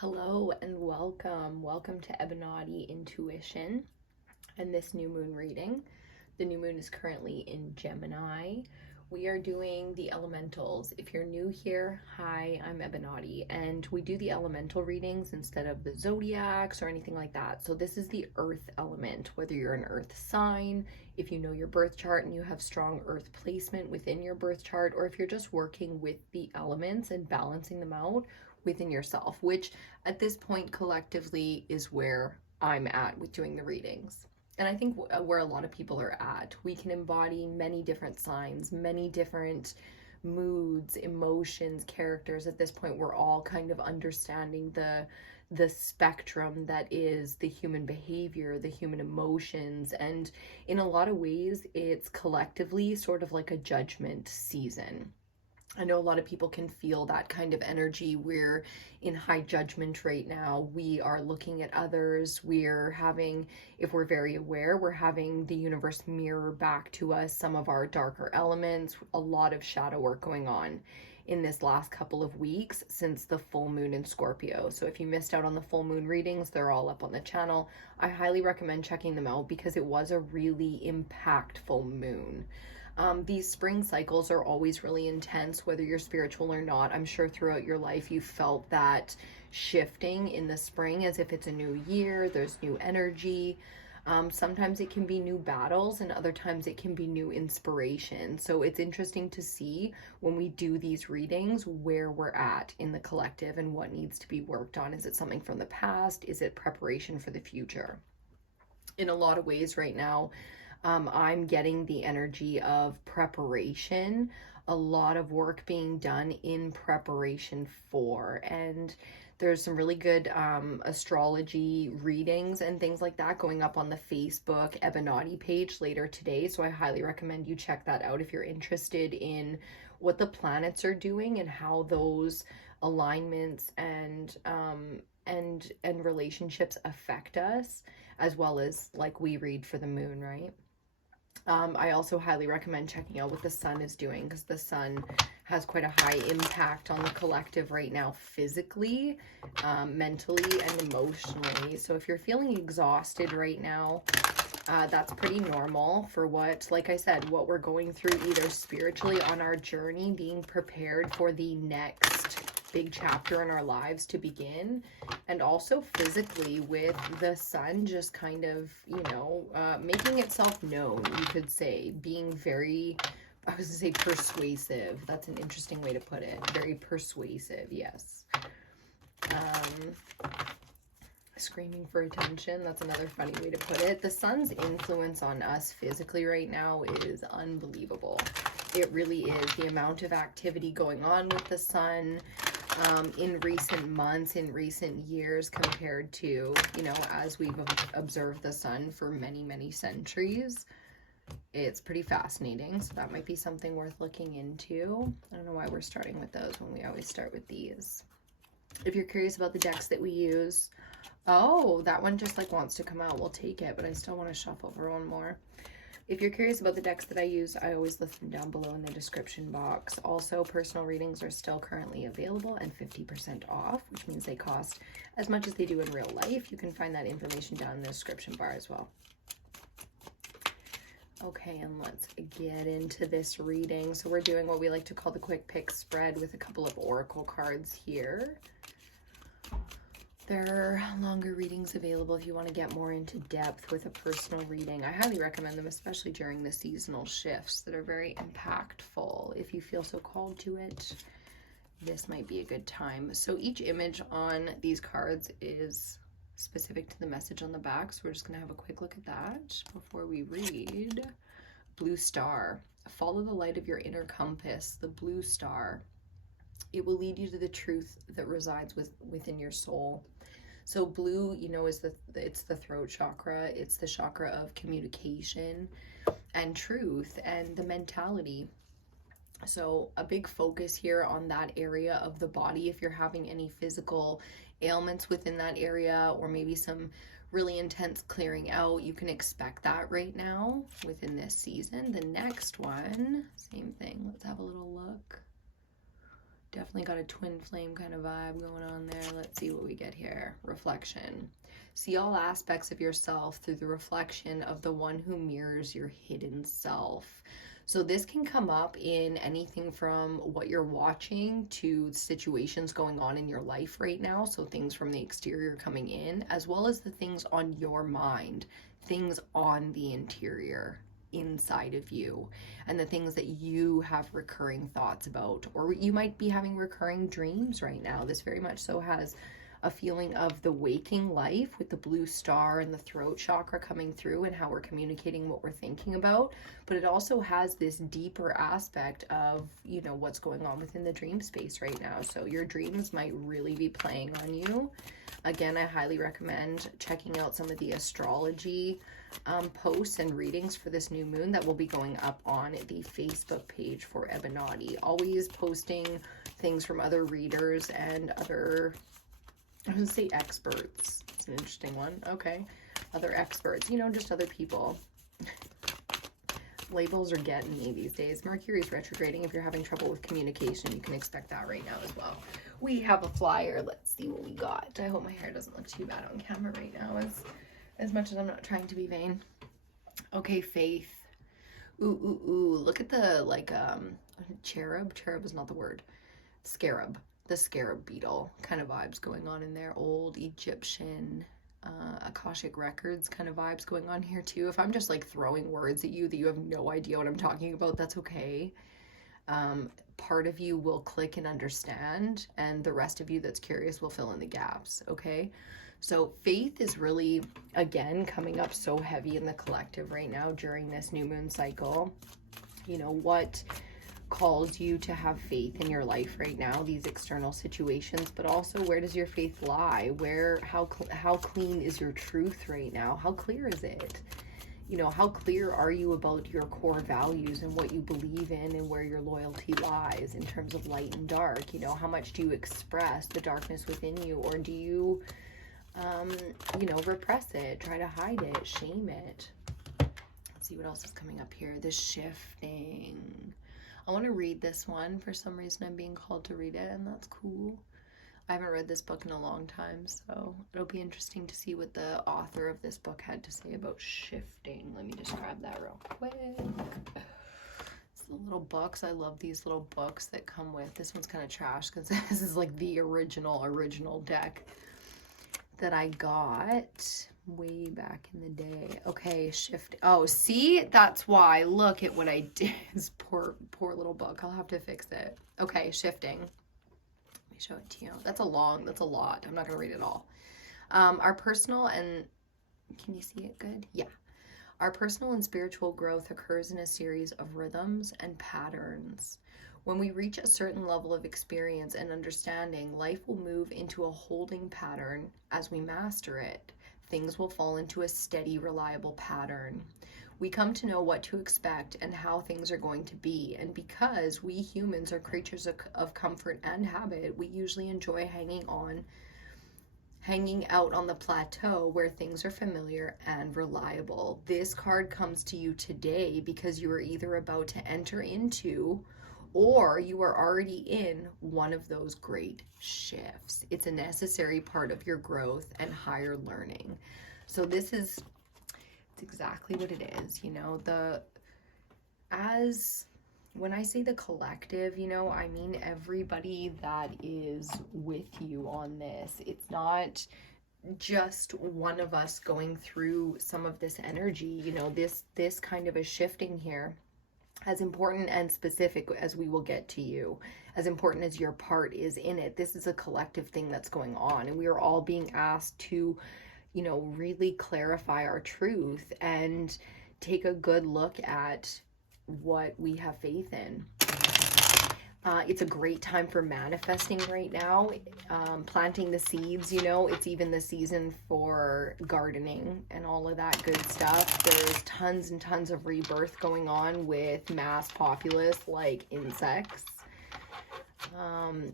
Hello and welcome. Welcome to EBINOTTI Intuition and this new moon reading. The new moon is currently in Gemini. We are doing the elementals. If you're new here, hi, I'm EBINOTTI, and we do the elemental readings instead of the zodiacs or anything like that. So this is the earth element, whether you're an earth sign, if you know your birth chart and you have strong earth placement within your birth chart, or if you're just working with the elements and balancing them out within yourself, which at this point collectively is where I'm at with doing the readings. And I think where a lot of people are at, we can embody many different signs, many different moods, emotions, characters. At this point, we're all kind of understanding the spectrum that is the human behavior, the human emotions, and in a lot of ways, it's collectively sort of like a judgment season. I know a lot of people can feel that kind of energy. We're in high judgment right now. We are looking at others. We're having, if we're very aware, we're having the universe mirror back to us some of our darker elements, a lot of shadow work going on in this last couple of weeks since the full moon in Scorpio. So if you missed out on the full moon readings, they're all up on the channel. I highly recommend checking them out because it was a really impactful moon. These spring cycles are always really intense, whether you're spiritual or not. I'm sure throughout your life you felt that shifting in the spring as if it's a new year, there's new energy. Sometimes it can be new battles and other times it can be new inspiration. So it's interesting to see when we do these readings where we're at in the collective and what needs to be worked on. Is it something from the past? Is it preparation for the future? In a lot of ways right now, I'm getting the energy of preparation, a lot of work being done in preparation for, and there's some really good astrology readings and things like that going up on the Facebook EBINOTTI page later today. So I highly recommend you check that out if you're interested in what the planets are doing and how those alignments and relationships affect us, as well as like we read for the moon, right? I also highly recommend checking out what the sun is doing because the sun has quite a high impact on the collective right now, physically, mentally, and emotionally. So if you're feeling exhausted right now, that's pretty normal for what, like I said, what we're going through either spiritually on our journey, being prepared for the next big chapter in our lives to begin, and also physically with the sun just kind of, making itself known, you could say, being very, I was gonna say persuasive. That's an interesting way to put it. Very persuasive, yes. Screaming for attention, that's another funny way to put it. The sun's influence on us physically right now is unbelievable. It really is. The amount of activity going on with the sun in recent months, in recent years, compared to, as we've observed the sun for many, many centuries. It's pretty fascinating. So that might be something worth looking into. I don't know why we're starting with those when we always start with these. If you're curious about the decks that we use, oh, that one just like wants to come out. We'll take it, but I still want to shuffle for one more. If you're curious about the decks that I use, I always list them down below in the description box. Also, personal readings are still currently available and 50% off, which means they cost as much as they do in real life. You can find that information down in the description bar as well. Okay, and let's get into this reading. So we're doing what we like to call the quick pick spread with a couple of oracle cards here. There are longer readings available if you want to get more into depth with a personal reading. I highly recommend them, especially during the seasonal shifts that are very impactful. If you feel so called to it, this might be a good time. So each image on these cards is specific to the message on the back. So we're just going to have a quick look at that before we read. Blue star. Follow the light of your inner compass, the blue star. It will lead you to the truth that resides within your soul. So blue, it's the throat chakra. It's the chakra of communication and truth and the mentality. So a big focus here on that area of the body. If you're having any physical ailments within that area, or maybe some really intense clearing out, you can expect that right now within this season. The next one, same thing. Let's have a little look. Definitely got a twin flame kind of vibe going on there. Let's see what we get here. Reflection. See all aspects of yourself through the reflection of the one who mirrors your hidden self. So this can come up in anything from what you're watching to situations going on in your life right now. So things from the exterior coming in, as well as the things on your mind, things on the interior, inside of you, and the things that you have recurring thoughts about, or you might be having recurring dreams right now. This very much so has a feeling of the waking life with the blue star and the throat chakra coming through and how we're communicating what we're thinking about, but it also has this deeper aspect of, you know, what's going on within the dream space right now. So your dreams might really be playing on you. Again, I highly recommend checking out some of the astrology posts and readings for this new moon that will be going up on the Facebook page for EBINOTTI. Always posting things from other readers and other, I would say experts. It's an interesting one. Okay. Other experts, you know, just other people. Labels are getting me these days. Mercury's retrograding. If you're having trouble with communication, you can expect that right now as well. We have a flyer. Let's see what we got. I hope my hair doesn't look too bad on camera right now, as much as I'm not trying to be vain. Okay, faith. Ooh, look at the, like, cherub. Cherub is not the word. Scarab. The scarab beetle kind of vibes going on in there. Old Egyptian, Akashic records kind of vibes going on here too. If I'm just like throwing words at you that you have no idea what I'm talking about, that's okay. Part of you will click and understand, and the rest of you that's curious will fill in the gaps, okay? So faith is really, again, coming up so heavy in the collective right now during this new moon cycle. You know, what calls you to have faith in your life right now, these external situations, but also where does your faith lie? How clean is your truth right now? How clear is it? You know, how clear are you about your core values and what you believe in and where your loyalty lies in terms of light and dark? You know, how much do you express the darkness within you, or do you, you know, repress it, try to hide it, shame it? Let's see what else is coming up here. The shifting. I want to read this one. For some reason, I'm being called to read it, and that's cool. I haven't read this book in a long time, so it'll be interesting to see what the author of this book had to say about shifting. Let me just grab that real quick. It's the little books. I love these little books that come with. This one's kind of trash because this is like the original deck that I got way back in the day. Okay, shift. Oh, see? That's why. Look at what I did. This poor little book. I'll have to fix it. Okay, shifting. Show it to you. That's a lot. I'm not going to read it all. Our personal and, can you see it good? Yeah. Our personal and spiritual growth occurs in a series of rhythms and patterns. When we reach a certain level of experience and understanding, life will move into a holding pattern. As we master it, things will fall into a steady, reliable pattern. We come to know what to expect and how things are going to be. And because we humans are creatures of comfort and habit, we usually enjoy hanging out on the plateau where things are familiar and reliable. This card comes to you today because you are either about to enter into or you are already in one of those great shifts. It's a necessary part of your growth and higher learning. So this is exactly what it is, you know. When I say the collective, you know, I mean everybody that is with you on this. It's not just one of us going through some of this energy, you know. This kind of a shifting here, as important and specific as we will get to you, as important as your part is in it, this is a collective thing that's going on, and we are all being asked to, you know, really clarify our truth and take a good look at what we have faith in. It's a great time for manifesting right now, planting the seeds, you know. It's even the season for gardening and all of that good stuff. There's tons and tons of rebirth going on with mass populace like insects.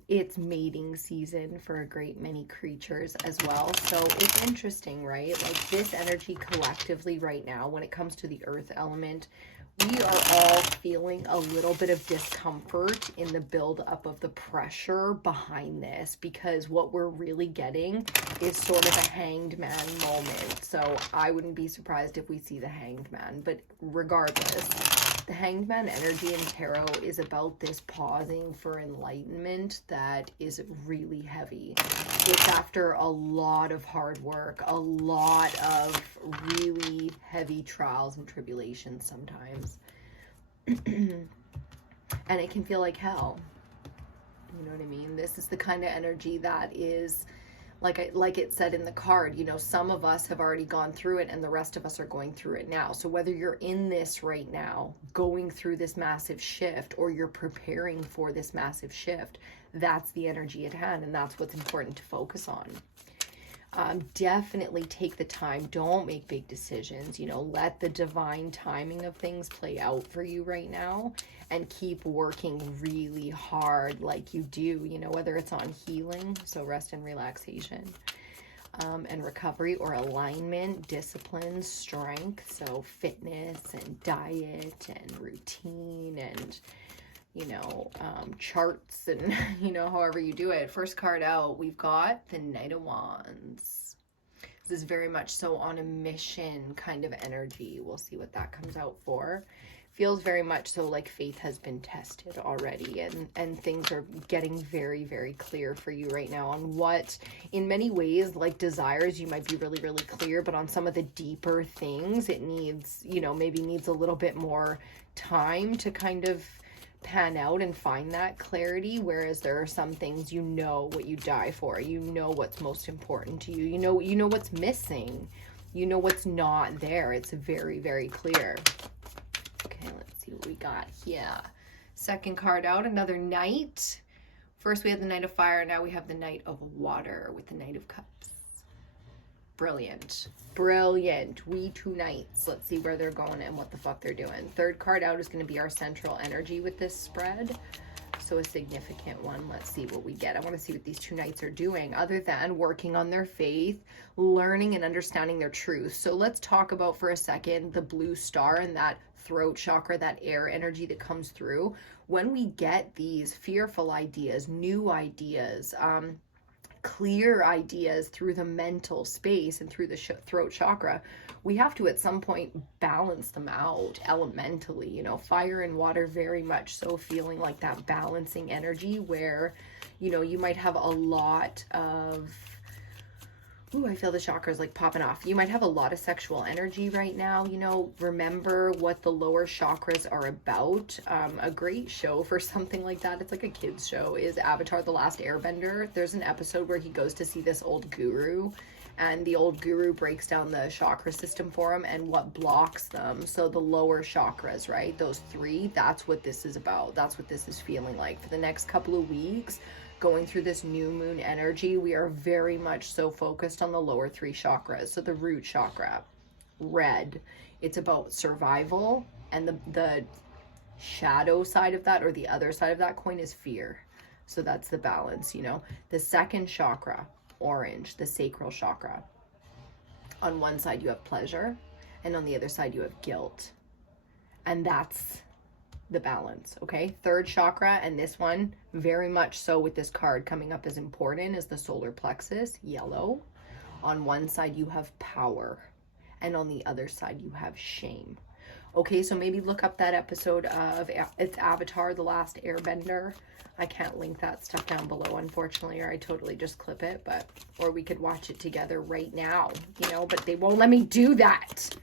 It's mating season for a great many creatures as well. So it's interesting, right? Like this energy collectively right now, when it comes to the earth element, We are all feeling a little bit of discomfort in the build-up of the pressure behind this, because what we're really getting is sort of a hanged man moment. So I wouldn't be surprised if we see the hanged man, but regardless, the hanged man energy in tarot is about this pausing for enlightenment that is really heavy. It's after a lot of hard work, a lot of really heavy trials and tribulations sometimes. And it can feel like hell. You know what I mean? This is the kind of energy that is, like it said in the card, you know, some of us have already gone through it and the rest of us are going through it now. So whether you're in this right now, going through this massive shift, or you're preparing for this massive shift, that's the energy at hand, and that's what's important to focus on. Definitely take the time. Don't make big decisions. You know, let the divine timing of things play out for you right now, and keep working really hard like you do, you know, whether it's on healing, so rest and relaxation, and recovery, or alignment, discipline, strength, so fitness and diet and routine and, you know, charts and, you know, however you do it. First card out, we've got the Knight of Wands. This is very much so on a mission kind of energy. We'll see what that comes out for. Feels very much so like faith has been tested already, and things are getting very, very clear for you right now on what, in many ways, like desires, you might be really, really clear, but on some of the deeper things, it needs, you know, maybe needs a little bit more time to kind of pan out and find that clarity, whereas there are some things, you know what you die for, you know what's most important to you, you know what's missing, you know what's not there. It's very, very clear. Okay, let's see what we got here. Second card out, another Knight. First we had the Knight of Fire, now we have the Knight of Water with the Knight of Cups. Brilliant. Brilliant. We two knights. Let's see where they're going and what the fuck they're doing. Third card out is going to be our central energy with this spread. So a significant one. Let's see what we get. I want to see what these two knights are doing other than working on their faith, learning and understanding their truth. So let's talk about for a second the blue star and that throat chakra, that air energy that comes through. When we get these fearful ideas, new ideas, clear ideas through the mental space and through the throat chakra, we have to at some point balance them out elementally. You know, fire and water very much so feeling like that balancing energy where, you know, you might have a lot of, ooh, I feel the chakras like popping off. You might have a lot of sexual energy right now. You know, remember what the lower chakras are about. A great show for something like that, it's like a kid's show, is Avatar: The Last Airbender. There's an episode where he goes to see this old guru, and the old guru breaks down the chakra system for him and what blocks them. So the lower chakras, right? Those three, that's what this is about. That's what this is feeling like. For the next couple of weeks, going through this new moon energy, we are very much so focused on the lower three chakras. So the root chakra, red, it's about survival, and the shadow side of that, or the other side of that coin, is fear. So that's the balance, you know. The second chakra, orange, the sacral chakra. On one side you have pleasure, and on the other side you have guilt. And that's the balance, okay? Third chakra, and this one very much so with this card coming up as important, is the solar plexus, yellow. On one side you have power, and on the other side you have shame. Okay, so maybe look up that episode of, it's Avatar: The Last Airbender. I can't link that stuff down below, unfortunately, or I totally just clip it, but, or we could watch it together right now, you know, but they won't let me do that.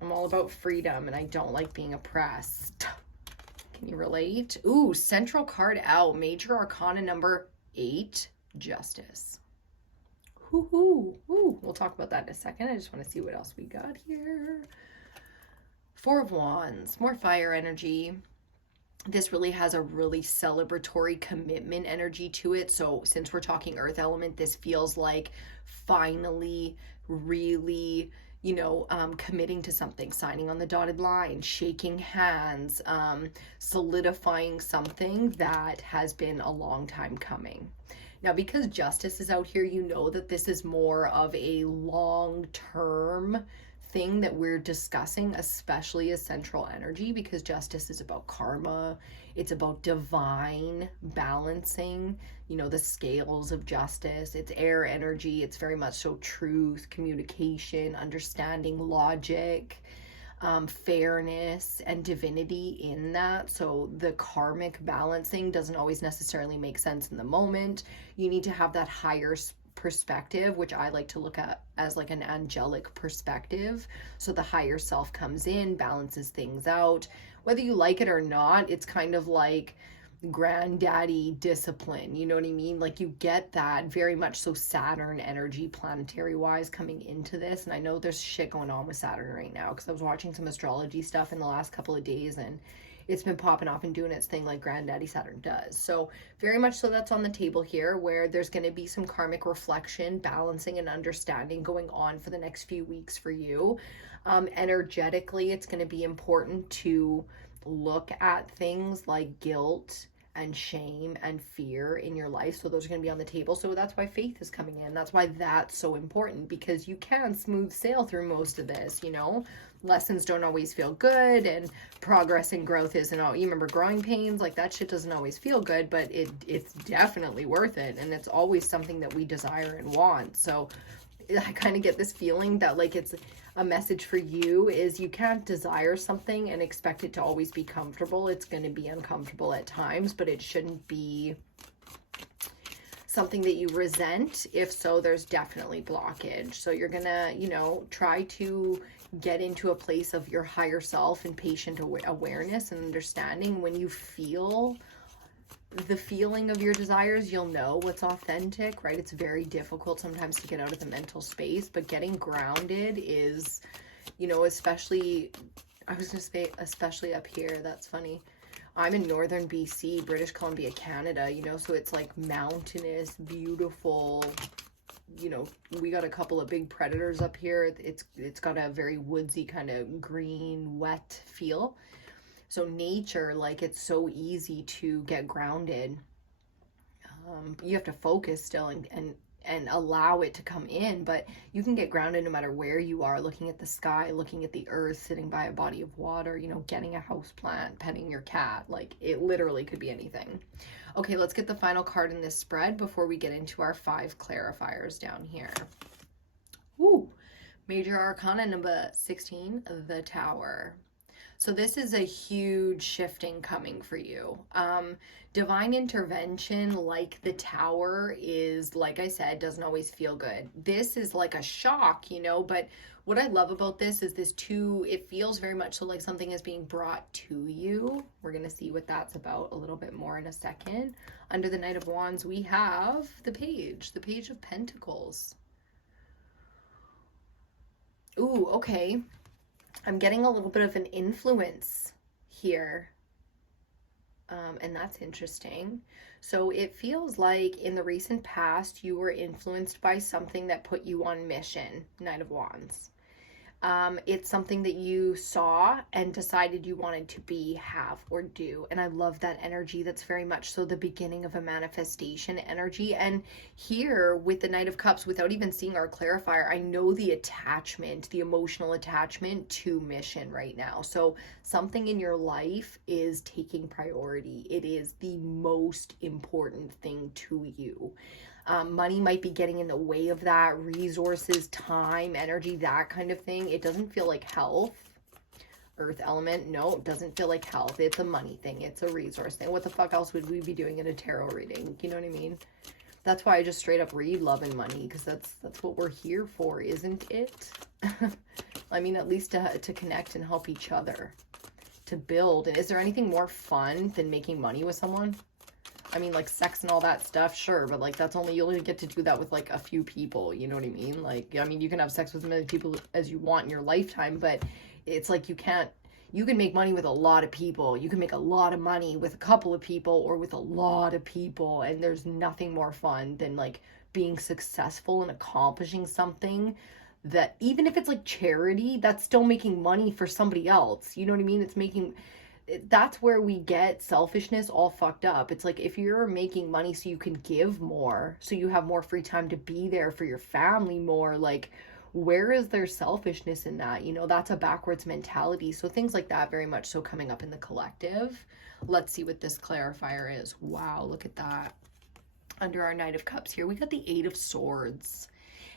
I'm all about freedom, and I don't like being oppressed. Can you relate? Ooh, central card out, major arcana number 8, Justice. Woo-hoo. Ooh, we'll talk about that in a second. I just want to see what else we got here. Four of Wands, more fire energy. This really has a really celebratory commitment energy to it. So since we're talking earth element, this feels like finally really, you know, committing to something, signing on the dotted line, shaking hands, solidifying something that has been a long time coming. Now, because Justice is out here, you know that this is more of a long-term thing that we're discussing especially is central energy, because justice is about karma. It's about divine balancing, you know, the scales of justice. It's air energy. It's very much so truth, communication, understanding, logic, fairness, and divinity in that. So the karmic balancing doesn't always necessarily make sense in the moment. You need to have that higher perspective, which I like to look at as like an angelic perspective. So the higher self comes in, balances things out. Whether you like it or not, it's kind of like granddaddy discipline, you know what I mean? Like you get that very much so Saturn energy planetary wise coming into this. And I know there's shit going on with Saturn right now, because I was watching some astrology stuff in the last couple of days, and it's been popping off and doing its thing like granddaddy Saturn does. So very much so that's on the table here, where there's going to be some karmic reflection, balancing, and understanding going on for the next few weeks for you. Energetically, it's going to be important to look at things like guilt and shame and fear in your life. So those are going to be on the table. So that's why faith is coming in. That's why that's so important, because you can smooth sail through most of this, you know. Lessons don't always feel good, and progress and growth isn't all. You remember growing pains? Like that shit doesn't always feel good, but it's definitely worth it, and it's always something that we desire and want. So I kind of get this feeling that like it's a message for you is you can't desire something and expect it to always be comfortable. It's going to be uncomfortable at times, but it shouldn't be something that you resent. If so, there's definitely blockage. So you're going to, you know, try to get into a place of your higher self and patient awareness and understanding. When you feel the feeling of your desires, you'll know what's authentic, right? It's very difficult sometimes to get out of the mental space, but getting grounded is, you know, especially, I was gonna say, especially up here. That's funny. I'm in northern BC, British Columbia, Canada, you know, so it's like mountainous, beautiful, you know, we got a couple of big predators up here. It's got a very woodsy kind of green, wet feel. So nature, like it's so easy to get grounded. You have to focus still and allow it to come in, but you can get grounded no matter where you are, looking at the sky, looking at the earth, sitting by a body of water, you know, getting a house plant, petting your cat. Like it literally could be anything. Okay, let's get the final card in this spread before we get into our 5 clarifiers down here. Ooh, Major Arcana number 16, the Tower. So this is a huge shifting coming for you. Divine intervention, like the Tower, is, like I said, doesn't always feel good. This is like a shock, you know, but what I love about this is this too, it feels very much so like something is being brought to you. We're going to see what that's about a little bit more in a second. Under the Knight of Wands, we have the Page of Pentacles. Ooh, okay. I'm getting a little bit of an influence here. And that's interesting. So it feels like in the recent past, you were influenced by something that put you on mission, Knight of Wands. It's something that you saw and decided you wanted to be, have, or do. And I love that energy. That's very much so the beginning of a manifestation energy. And here with the Knight of Cups, without even seeing our clarifier, I know the attachment, the emotional attachment to mission right now. So something in your life is taking priority. It is the most important thing to you. Money might be getting in the way of that, resources, time, energy, that kind of thing. It doesn't feel like health. Earth element, no, it doesn't feel like health. It's a money thing. It's a resource thing. What the fuck else would we be doing in a tarot reading? You know what I mean? That's why I just straight up read love and money, because that's what we're here for, isn't it? I mean, at least to connect and help each other, to build. And is there anything more fun than making money with someone? I mean, like sex and all that stuff, sure, but like that's only, you only get to do that with like a few people, you know what I mean? Like, I mean, you can have sex with as many people as you want in your lifetime, but it's like you can make money with a lot of people. You can make a lot of money with a couple of people or with a lot of people, and there's nothing more fun than like being successful and accomplishing something that, even if it's like charity, that's still making money for somebody else. You know what I mean? It's making... That's where we get selfishness all fucked up. It's like if you're making money so you can give more, so you have more free time to be there for your family more, like where is their selfishness in that? You know, that's a backwards mentality. So things like that very much so coming up in the collective. Let's see what this clarifier is. Wow, look at that. Under our Knight of Cups here, we got the Eight of Swords.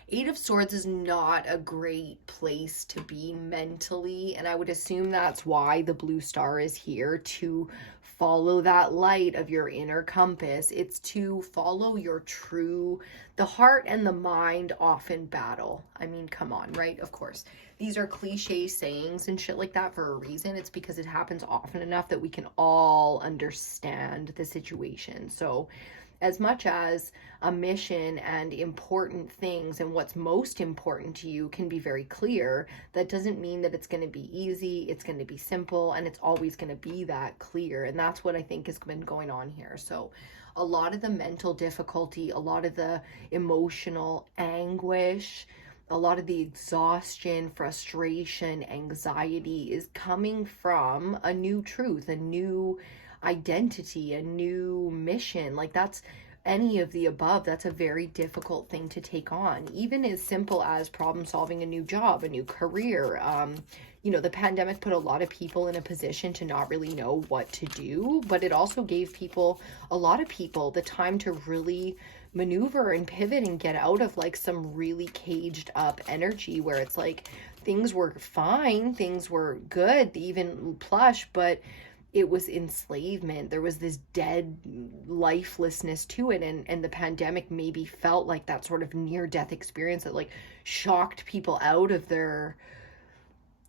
Eight of Swords is not a great place to be mentally, and I would assume that's why the blue star is here, to follow that light of your inner compass. It's to follow your true, the heart and the mind often battle. I mean, come on, right? Of course. These are cliche sayings and shit like that for a reason. It's because it happens often enough that we can all understand the situation. So as much as a mission and important things and what's most important to you can be very clear, that doesn't mean that it's going to be easy, it's going to be simple, and it's always going to be that clear. And that's what I think has been going on here. So a lot of the mental difficulty, a lot of the emotional anguish, a lot of the exhaustion, frustration, anxiety is coming from a new truth, a new identity, a new mission. Like, that's any of the above. That's a very difficult thing to take on, even as simple as problem solving a new job, a new career. You know, the pandemic put a lot of people in a position to not really know what to do, but it also gave people, a lot of people, the time to really maneuver and pivot and get out of like some really caged up energy where it's like things were fine, things were good, even plush, but it was enslavement. There was this dead lifelessness to it. And the pandemic maybe felt like that sort of near-death experience that like shocked people out of their,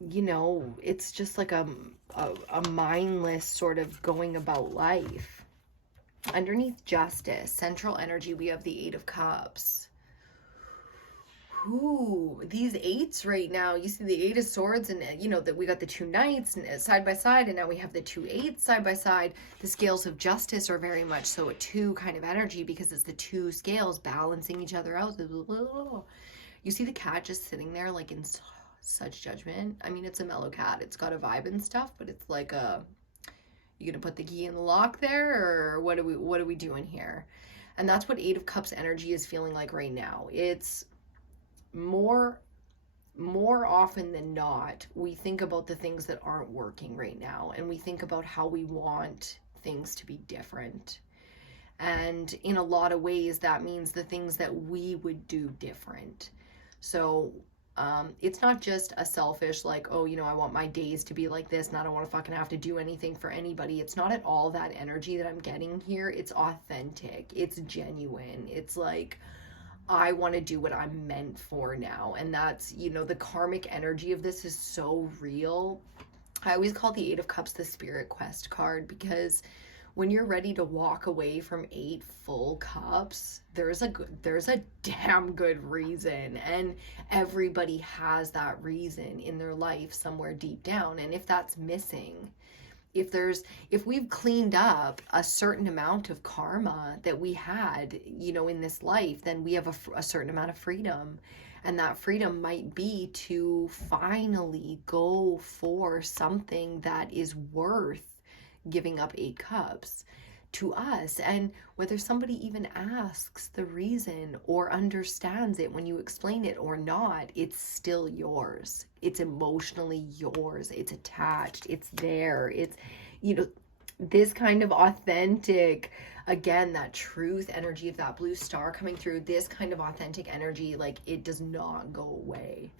you know, it's just like a mindless sort of going about life. Underneath Justice, central energy, we have the Eight of Cups. Ooh, these eights right now, you see the Eight of Swords, and you know that we got the two knights side by side, and now we have the two eights side by side. The scales of justice are very much so a two kind of energy because it's the two scales balancing each other out. You see the cat just sitting there like in such judgment. I mean, it's a mellow cat. It's got a vibe and stuff, but it's like a, you gonna put the key in the lock there, or what are we doing here? And that's what Eight of Cups energy is feeling like right now. It's more often than not, we think about the things that aren't working right now, and we think about how we want things to be different. And in a lot of ways, that means the things that we would do different. So it's not just a selfish, like, oh, you know, I want my days to be like this and I don't want to fucking have to do anything for anybody. It's not at all that energy that I'm getting here. It's authentic. It's genuine. It's like, I want to do what I'm meant for now. And that's, you know, the karmic energy of this is so real. I always call the Eight of Cups the Spirit Quest card, because when you're ready to walk away from 8 full cups, there's a damn good reason, and everybody has that reason in their life somewhere deep down. And if that's missing, if we've cleaned up a certain amount of karma that we had, you know, in this life, then we have a certain amount of freedom. And that freedom might be to finally go for something that is worth giving up 8 cups to us. And whether somebody even asks the reason or understands it when you explain it or not, it's still yours. It's emotionally yours. It's attached. It's there. It's, you know, this kind of authentic, again, that truth energy of that blue star coming through, this kind of authentic energy, like, it does not go away.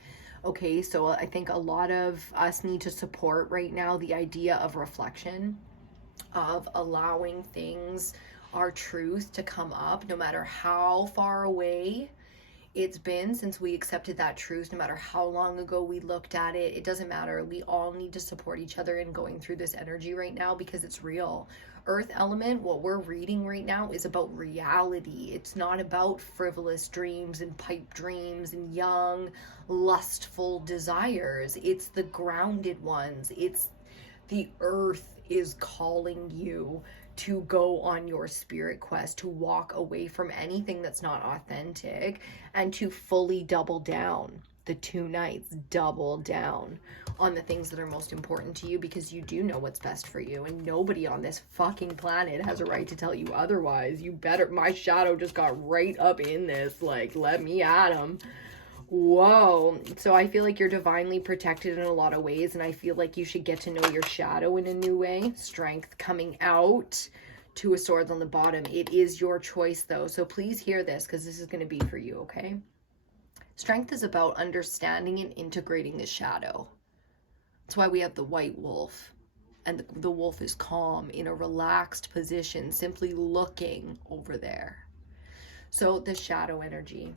Okay, so I think a lot of us need to support right now the idea of reflection, of allowing things, our truth, to come up no matter how far away it's been since we accepted that truth, no matter how long ago we looked at it. It doesn't matter. We all need to support each other in going through this energy right now, because it's real. Earth element, what we're reading right now, is about reality. It's not about frivolous dreams and pipe dreams and young, lustful desires. It's the grounded ones. It's the earth is calling you to go on your spirit quest, to walk away from anything that's not authentic, and to fully double down. The 2 knights, double down on the things that are most important to you, because you do know what's best for you, and nobody on this fucking planet has a right to tell you otherwise. You better, my shadow just got right up in this, like, let me at him. Whoa. So I feel like you're divinely protected in a lot of ways, and I feel like you should get to know your shadow in a new way. Strength coming out. Two of Swords on the bottom. It is your choice, though. So please hear this, because this is going to be for you, okay? Strength is about understanding and integrating the shadow. That's why we have the white wolf. And the wolf is calm in a relaxed position, simply looking over there. So the shadow energy.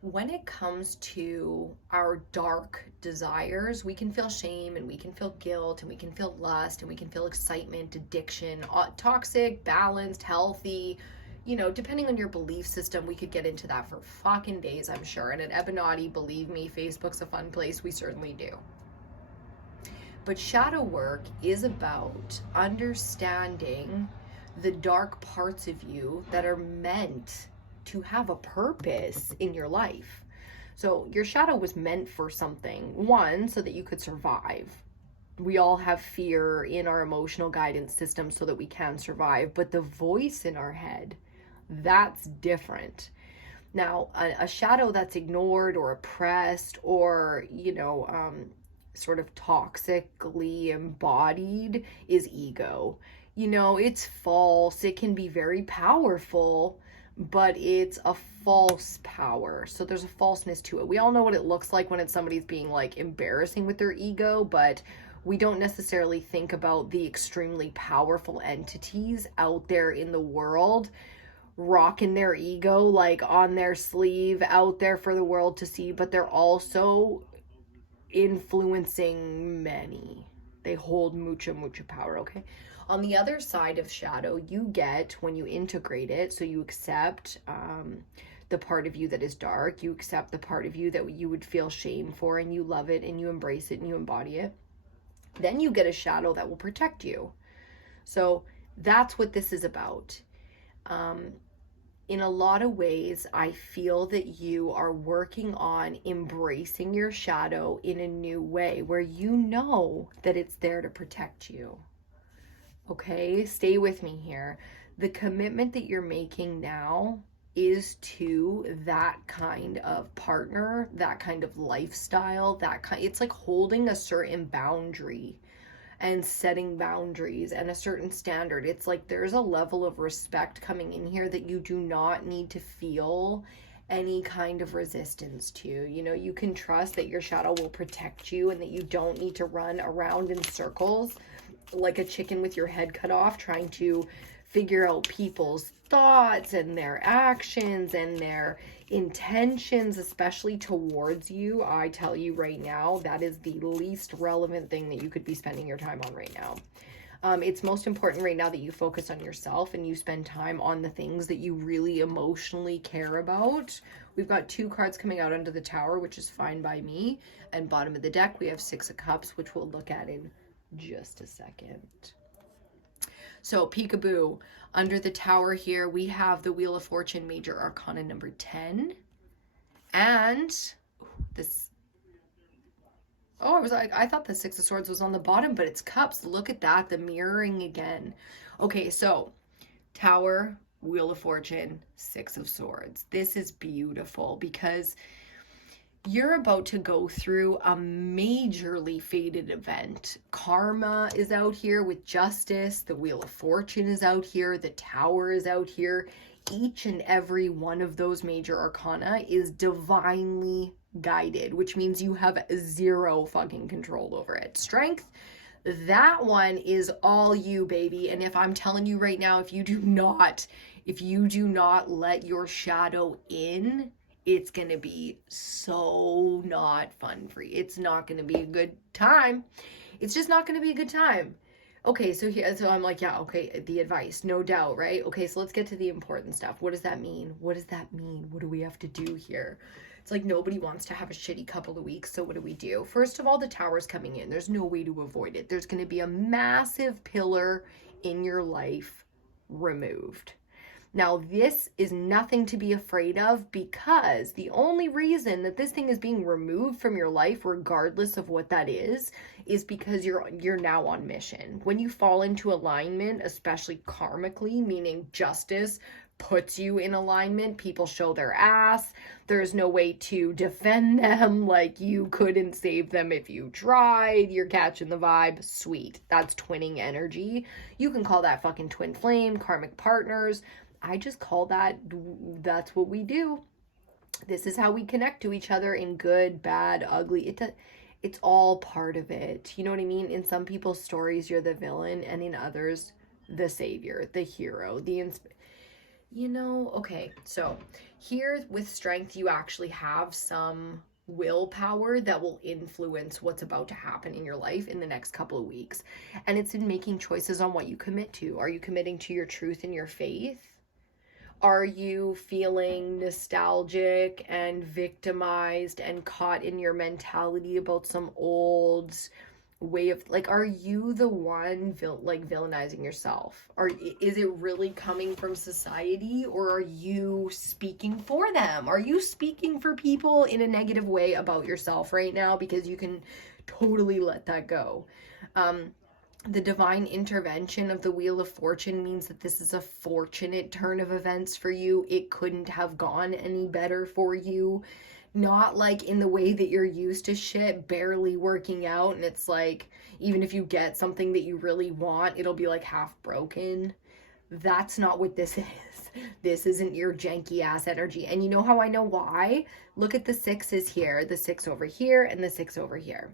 When it comes to our dark desires, we can feel shame and we can feel guilt and we can feel lust and we can feel excitement, addiction, toxic, balanced, healthy, you know, depending on your belief system. We could get into that for fucking days, I'm sure. And at EBINOTTI, believe me, Facebook's a fun place. We certainly do. But shadow work is about understanding the dark parts of you that are meant to have a purpose in your life. So your shadow was meant for something. One, so that you could survive. We all have fear in our emotional guidance system so that we can survive. But the voice in our head, that's different. Now, a shadow that's ignored or oppressed or, you know, sort of toxically embodied is ego. You know, it's false. It can be very powerful, but it's a false power. So there's a falseness to it. We all know what it looks like when it's somebody's being like embarrassing with their ego, but we don't necessarily think about the extremely powerful entities out there in the world rocking their ego like on their sleeve out there for the world to see, but they're also influencing many. They hold mucha power, okay? On the other side of shadow, you get, when you integrate it, so you accept the part of you that is dark, you accept the part of you that you would feel shame for, and you love it, and you embrace it, and you embody it. Then you get a shadow that will protect you. So that's what this is about. In a lot of ways, I feel that you are working on embracing your shadow in a new way, where you know that it's there to protect you. Okay, stay with me here. The commitment that you're making now is to that kind of partner, that kind of lifestyle, it's like holding a certain boundary and setting boundaries and a certain standard. It's like there's a level of respect coming in here that you do not need to feel any kind of resistance to. You know, you can trust that your shadow will protect you and that you don't need to run around in circles like a chicken with your head cut off trying to figure out people's thoughts and their actions and their intentions, especially towards you. I tell you right now, that is the least relevant thing that you could be spending your time on right now. It's most important right now that you focus on yourself and you spend time on the things that you really emotionally care about. We've got 2 cards coming out under the Tower, which is fine by me. And bottom of the deck, we have 6 of Cups, which we'll look at in just a second. So peekaboo, under the Tower here, we have the Wheel of Fortune, Major Arcana number 10. And this, I thought the 6 of Swords was on the bottom, but it's Cups. Look at that, the mirroring again. Okay, so Tower, Wheel of Fortune, 6 of Swords. This is beautiful because you're about to go through a majorly fated event. Karma is out here with justice. The Wheel of Fortune is out here. The Tower is out here. Each and every one of those major arcana is divinely guided, which means you have 0 fucking control over it. Strength, that one is all you, baby. And if I'm telling you right now, if you do not let your shadow in, it's going to be so not fun for you. It's not going to be a good time. It's just not going to be a good time. Okay, so I'm like, yeah, okay, the advice, no doubt, right? Okay, so let's get to the important stuff. What does that mean? What does that mean? What do we have to do here? It's like nobody wants to have a shitty couple of weeks, so what do? First of all, the Tower's coming in. There's no way to avoid it. There's going to be a massive pillar in your life removed. Now, this is nothing to be afraid of, because the only reason that this thing is being removed from your life, regardless of what that is because you're now on mission. When you fall into alignment, especially karmically, meaning justice, puts you in alignment. People show their ass. There's no way to defend them. Like, you couldn't save them if you tried. You're catching the vibe. Sweet. That's twinning energy. You can call that fucking twin flame, karmic partners. I just call that's what we do. This is how we connect to each other in good, bad, ugly. It's all part of it. You know what I mean? In some people's stories, you're the villain, and in others, the savior, the hero, okay. So here with strength, you actually have some willpower that will influence what's about to happen in your life in the next couple of weeks. And it's in making choices on what you commit to. Are you committing to your truth and your faith? Are you feeling nostalgic and victimized and caught in your mentality about some old way of, like, are you the one villainizing yourself? Is it really coming from society, or are you speaking for them? Are you speaking for people in a negative way about yourself right now? Because you can totally let that go. The divine intervention of the Wheel of Fortune means that this is a fortunate turn of events for you. It couldn't have gone any better for you. Not like in the way that you're used to shit barely working out, and it's like, even if you get something that you really want, it'll be like half broken. That's not what this is. This isn't your janky ass energy. And you know how I know why? Look at the sixes here, the 6 over here, and the 6 over here.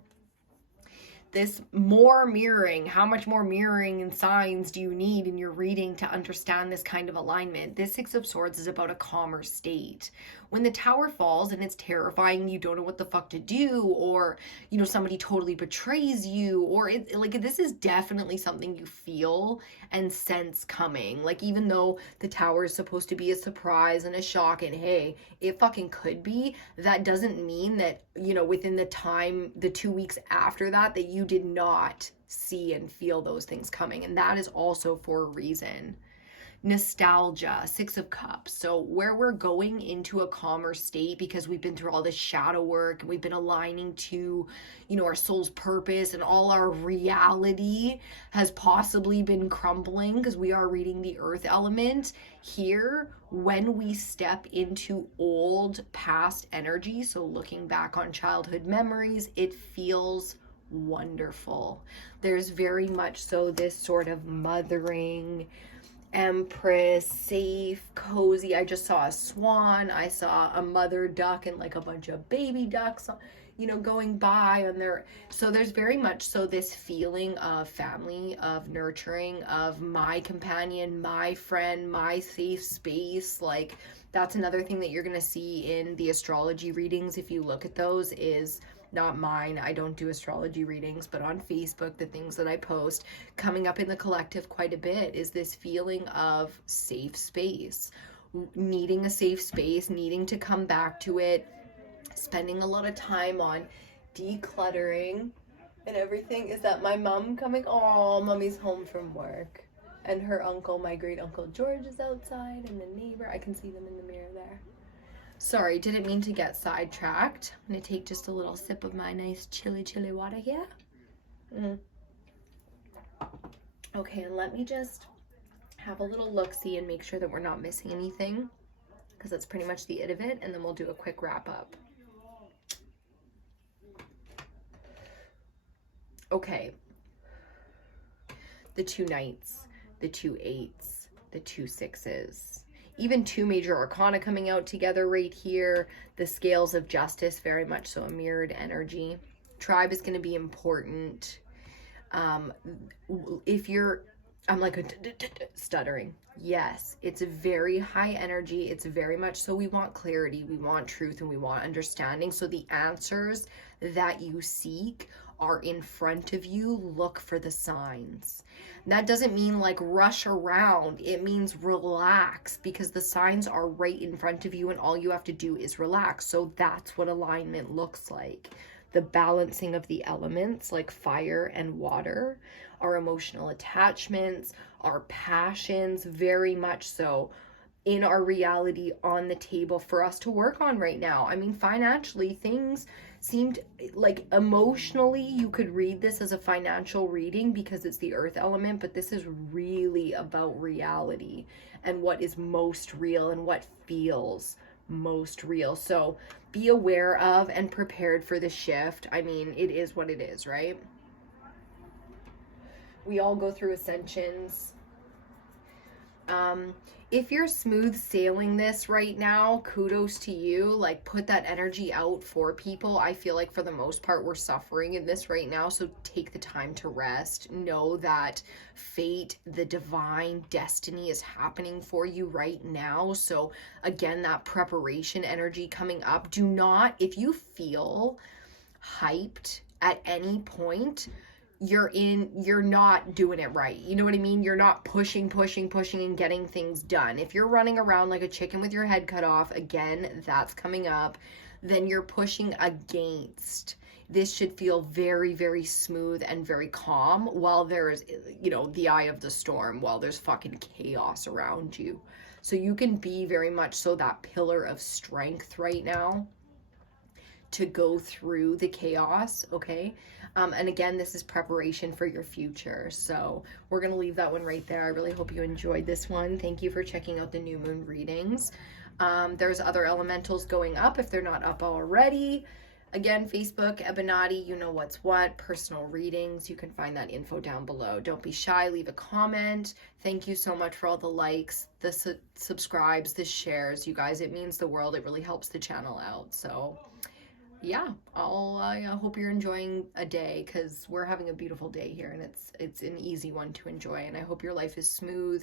This more mirroring, how much more mirroring and signs do you need in your reading to understand this kind of alignment? This 6 of Swords is about a calmer state. When the Tower falls and it's terrifying, you don't know what the fuck to do, or, somebody totally betrays you, or this is definitely something you feel and sense coming. Like, even though the Tower is supposed to be a surprise and a shock, and hey, it fucking could be, that doesn't mean that, within the 2 weeks after that you did not see and feel those things coming. And that is also for a reason. Nostalgia, 6 of Cups. So where we're going into a calmer state because we've been through all this shadow work and we've been aligning to, our soul's purpose, and all our reality has possibly been crumbling because we are reading the earth element. Here, when we step into old past energy, so looking back on childhood memories, it feels wonderful. There's very much so this sort of mothering, Empress, safe, cozy. I just saw a swan. I saw a mother duck and like a bunch of baby ducks, going by on their. So there's very much so this feeling of family, of nurturing, of my companion, my friend, my safe space. Like, that's another thing that you're going to see in the astrology readings. If you look at those, is not mine. I don't do astrology readings, but on Facebook, the things that I post, coming up in the collective quite a bit, is this feeling of safe space, needing a safe space, needing to come back to it, spending a lot of time on decluttering and everything. Is that my mom coming? Oh, mommy's home from work. And her uncle, my great uncle George, is outside, and the neighbor, I can see them in the mirror there. Sorry, didn't mean to get sidetracked. I'm going to take just a little sip of my nice chilly water here. Okay, and let me just have a little look-see and make sure that we're not missing anything, because that's pretty much the it of it, and then we'll do a quick wrap-up. Okay. The 2 Knights, the 2 Eights, the 2 Sixes. Even 2 major arcana coming out together right here. The Scales of Justice, very much so a mirrored energy. Tribe is going to be important. If you're, I'm like stuttering. Yes, it's a very high energy. It's very much so we want clarity, we want truth, and we want understanding. So the answers that you seek are in front of you. Look for the signs. That doesn't mean like rush around. It means relax, because the signs are right in front of you and all you have to do is relax. So that's what alignment looks like. The balancing of the elements like fire and water, our emotional attachments, our passions, very much so. in our reality on the table for us to work on right now. I mean, financially, things seemed like emotionally, you could read this as a financial reading because it's the earth element, but this is really about reality and what is most real and what feels most real. So be aware of and prepared for the shift. I mean, it is what it is, right? We all go through ascensions. If you're smooth sailing this right now, kudos to you. Like, put that energy out for people. I feel like for the most part we're suffering in this right now, so take the time to rest. Know that fate, the divine destiny is happening for you right now. So again, that preparation energy coming up. Do not, if you feel hyped at any point, you're not doing it right. You know what I mean? You're not pushing and getting things done. If you're running around like a chicken with your head cut off, again, that's coming up, then you're pushing against. This should feel very, very smooth and very calm while there's, you know, the eye of the storm, while there's fucking chaos around you. So you can be very much so that pillar of strength right now to go through the chaos, okay? And again, this is preparation for your future. So we're going to leave that one right there. I really hope you enjoyed this one. Thank you for checking out the new moon readings. There's other elementals going up if they're not up already. Again, Facebook, EBINOTTI, you know what's what, personal readings. You can find that info down below. Don't be shy, leave a comment. Thank you so much for all the likes, the subscribes, the shares. You guys, it means the world. It really helps the channel out. So yeah, I hope you're enjoying a day, because we're having a beautiful day here, and it's an easy one to enjoy. And I hope your life is smooth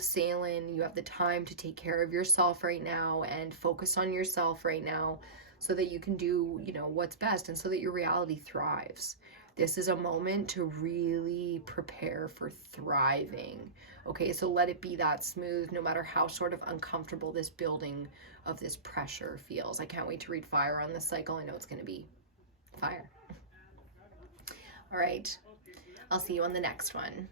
sailing. You have the time to take care of yourself right now and focus on yourself right now, so that you can do, you know, what's best, and so that your reality thrives. This is a moment to really prepare for thriving. Okay, so let it be that smooth, no matter how sort of uncomfortable this building of this pressure feels. I can't wait to read fire on this cycle. I know it's going to be fire. All right, I'll see you on the next one.